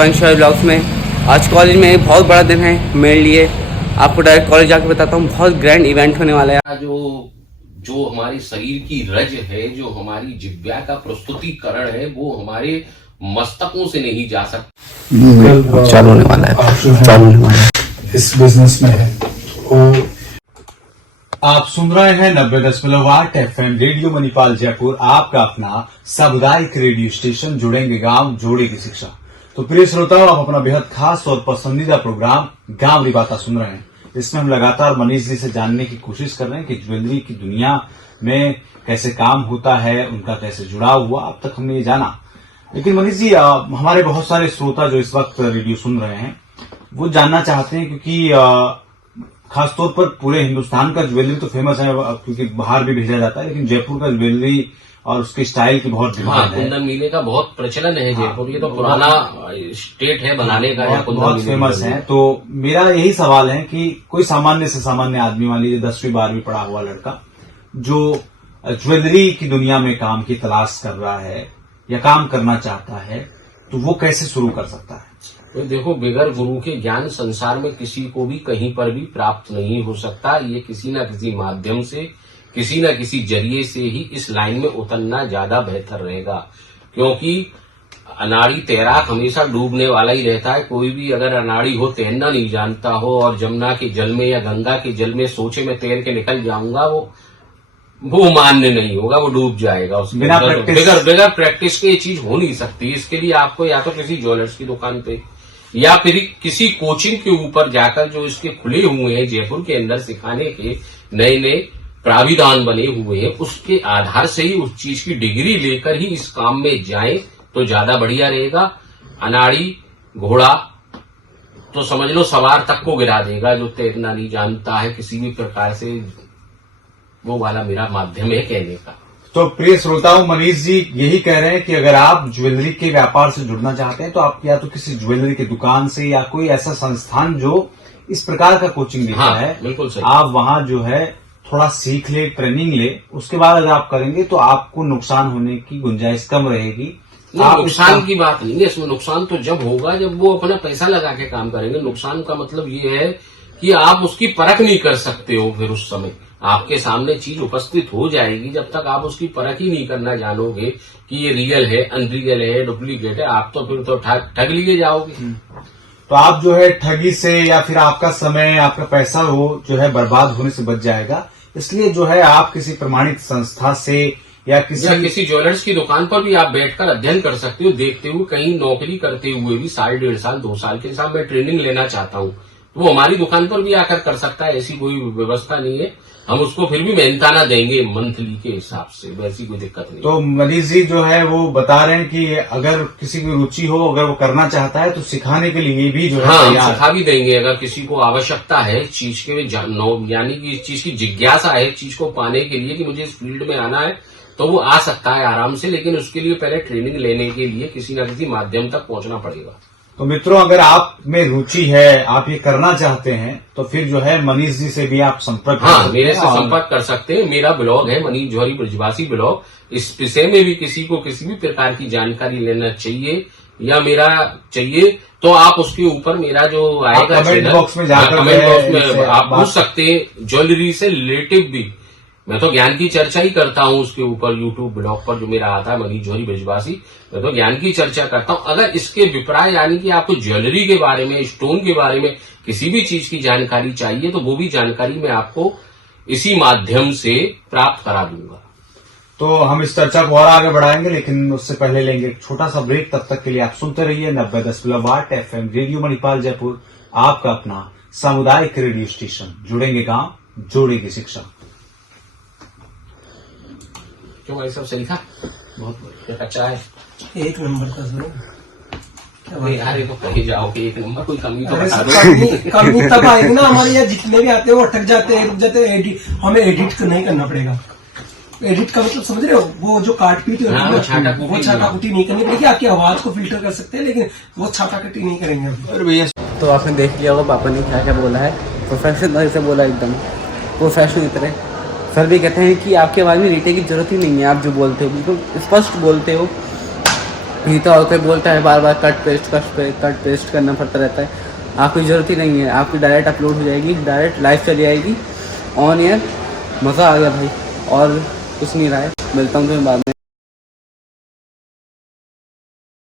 Blogs में आज college में एक बहुत बड़ा दिन है मेरे लिए। आपको डायरेक्ट कॉलेज जाके बताता हूँ, बहुत ग्रैंड इवेंट होने वाला है। जो हमारे शरीर की रज है, जो हमारी जिव्या का प्रस्तुतिकरण है, वो हमारे मस्तकों से नहीं जा सकता। चालू होने वाला है, इस बिजनेस में है। और आप सुन रहे हैं 90.8 FM रेडियो मणिपाल जयपुर, आपका अपना सामुदायिक रेडियो स्टेशन। जुड़ेंगे गांव, जोड़ेगी शिक्षा। तो प्रिय श्रोताओं, आप अपना बेहद खास और पसंदीदा प्रोग्राम गांव री बातें सुन रहे हैं। इसमें हम लगातार मनीष जी से जानने की कोशिश कर रहे हैं कि ज्वेलरी की दुनिया में कैसे काम होता है, उनका कैसे जुड़ाव हुआ। अब तक हमने ये जाना, लेकिन मनीष जी, हमारे बहुत सारे श्रोता जो इस वक्त रेडियो सुन रहे हैं वो जानना चाहते हैं, क्योंकि खासतौर पर पूरे हिंदुस्तान का ज्वेलरी तो फेमस है, क्योंकि बाहर भी भेजा जाता है, लेकिन जयपुर का ज्वेलरी और उसके स्टाइल की बहुत डिमांड है। कुंदन मीले का बहुत प्रचलन है जयपुर। ये तो पुराना स्टेट है बनाने का, बहुत फेमस है। तो मेरा यही सवाल है कि कोई सामान्य से सामान्य आदमी, मान लीजिए 10वीं 12वीं पढ़ा हुआ लड़का जो ज्वेलरी की दुनिया में काम की तलाश कर रहा है या काम करना चाहता है, तो वो कैसे शुरू कर सकता है? तो देखो, बगैर गुरु के ज्ञान संसार में किसी को भी कहीं पर भी प्राप्त नहीं हो सकता। ये किसी न किसी माध्यम से, किसी न किसी जरिए से ही इस लाइन में उतरना ज्यादा बेहतर रहेगा, क्योंकि अनाड़ी तैराक हमेशा डूबने वाला ही रहता है। कोई भी अगर अनाड़ी हो, तैरना नहीं जानता हो, और जमुना के जल में या गंगा के जल में सोचे मैं तैर के निकल जाऊंगा, वो मान्य नहीं होगा, वो डूब जाएगा। बगैर प्रैक्टिस के ये चीज हो नहीं सकती। इसके लिए आपको या तो किसी ज्वेलर्स की दुकान पे या फिर किसी कोचिंग के ऊपर जाकर, जो इसके खुले हुए हैं जयपुर के अंदर सिखाने के नए नए प्राविधान बने हुए हैं, उसके आधार से ही उस चीज की डिग्री लेकर ही इस काम में जाएं तो ज्यादा बढ़िया रहेगा। अनाड़ी घोड़ा तो समझ लो सवार तक को गिरा देगा, जो तैरना नहीं जानता है किसी भी प्रकार से। वो वाला मेरा माध्यम है कहने का। तो प्रिय श्रोताओं, मनीष जी यही कह रहे हैं कि अगर आप ज्वेलरी के व्यापार से जुड़ना चाहते हैं तो आप या तो किसी ज्वेलरी की दुकान से या कोई ऐसा संस्थान जो इस प्रकार का कोचिंग देता है, बिल्कुल सही, आप वहां जो है थोड़ा सीख ले, ट्रेनिंग ले। उसके बाद अगर आप करेंगे तो आपको नुकसान होने की गुंजाइश कम रहेगी। नुकसान की बात नहीं है इसमें। नुकसान तो जब होगा जब वो अपना पैसा लगा के काम करेंगे। नुकसान का मतलब ये है कि आप उसकी परख नहीं कर सकते हो। फिर उस समय आपके सामने चीज उपस्थित हो जाएगी, जब तक आप उसकी परख ही नहीं करना जानोगे कि ये रियल है, अनरियल है, डुप्लीकेट है, आप तो फिर तो ठग लिए जाओगे। तो आप जो है ठगी से या फिर आपका समय, आपका पैसा वो जो है बर्बाद होने से बच जाएगा। इसलिए जो है आप किसी प्रमाणित संस्था से या किसी ज्वेलर्स की दुकान पर भी आप बैठकर अध्ययन कर सकते हो, देखते हुए। कहीं नौकरी करते हुए भी 1.5 साल 2 साल के साथ मैं ट्रेनिंग लेना चाहता हूँ, तो वो हमारी दुकान पर भी आकर कर सकता है। ऐसी कोई व्यवस्था नहीं है। हम उसको फिर भी मेहनताना देंगे मंथली के हिसाब से, वैसी कोई दिक्कत नहीं। तो मनीष जी जो है वो बता रहे हैं कि अगर किसी की रुचि हो, अगर वो करना चाहता है तो सिखाने के लिए भी जो है सिखा भी देंगे। अगर किसी को आवश्यकता है चीज के, यानी कि इस चीज की जिज्ञासा है चीज को पाने के लिए कि मुझे इस फील्ड में आना है, तो वो आ सकता है आराम से। लेकिन उसके लिए पहले ट्रेनिंग लेने के लिए किसी न किसी माध्यम तक पहुंचना पड़ेगा। तो मित्रों, अगर आप में रुचि है, आप ये करना चाहते हैं, तो फिर जो है मनीष जी से भी आप संपर्क मेरे से संपर्क कर सकते हैं। मेरा ब्लॉग है मनीष जौहरी ब्रजवासी ब्लॉग। इस विषय में भी किसी को किसी भी प्रकार की जानकारी लेना चाहिए या मेरा चाहिए, तो आप उसके ऊपर मेरा जो आएगा कमेंट बॉक्स में जाकर कमेंट बॉक्स में आप पूछ सकते हैं। ज्वेलरी से रिलेटिव भी मैं तो ज्ञान की चर्चा ही करता हूं उसके ऊपर। यूट्यूब ब्लॉग पर जो मेरा आता है मनीष जौहरी ब्रजवासी, मैं तो ज्ञान की चर्चा करता हूं। अगर इसके विपराय, यानी कि आपको ज्वेलरी के बारे में, स्टोन के बारे में किसी भी चीज की जानकारी चाहिए, तो वो भी जानकारी मैं आपको इसी माध्यम से प्राप्त करा दूंगा। तो हम इस चर्चा को और आगे बढ़ाएंगे, लेकिन उससे पहले लेंगे एक छोटा सा ब्रेक। तब तक के लिए आप सुनते रहिए 90.8 FM रेडियो मणिपाल जयपुर, आपका अपना सामुदायिक रेडियो स्टेशन। जुड़ेंगे गांव, जोड़ेगी शिक्षा। क्यों भाई, सब सही था? बहुत अच्छा है, 1 नंबर का सर। यार ये तो कहीं जाओगे 1 नंबर, कोई कमी तो बता दो। कमी तब आएगी ना। हमारे यहाँ जितने भी आते हैं वो अटक जाते हैं, रुक जाते हैं। हमें एडिट नहीं करना पड़ेगा। एडिट का मतलब समझ रहे हो? वो जो काट पीट होती है वो छाटाकुटी नहीं करनी पड़ेगी। आपकी आवाज को फिल्टर कर सकते हैं, लेकिन वो छाटाकुटी नहीं करेंगे। और भैया, तो आपने देख लिया होगा पापा ने क्या क्या बोला है। प्रोफेशनल से बोला, एकदम प्रोफेशनल की तरह। सर भी कहते हैं कि आपके आवाज़ में रीटे की जरूरत ही नहीं है, आप जो बोलते हो बिल्कुल स्पष्ट बोलते हो। तो और कोई बोलता है बार बार कट पेस्ट करना पड़ता रहता है। आपकी ज़रूरत ही नहीं है, आपकी डायरेक्ट अपलोड हो जाएगी, डायरेक्ट लाइव चली जाएगी ऑन एयर। मज़ा आ गया भाई, और कुछ नहीं रहा है। मिलता हूँ तुम्हें बाद में।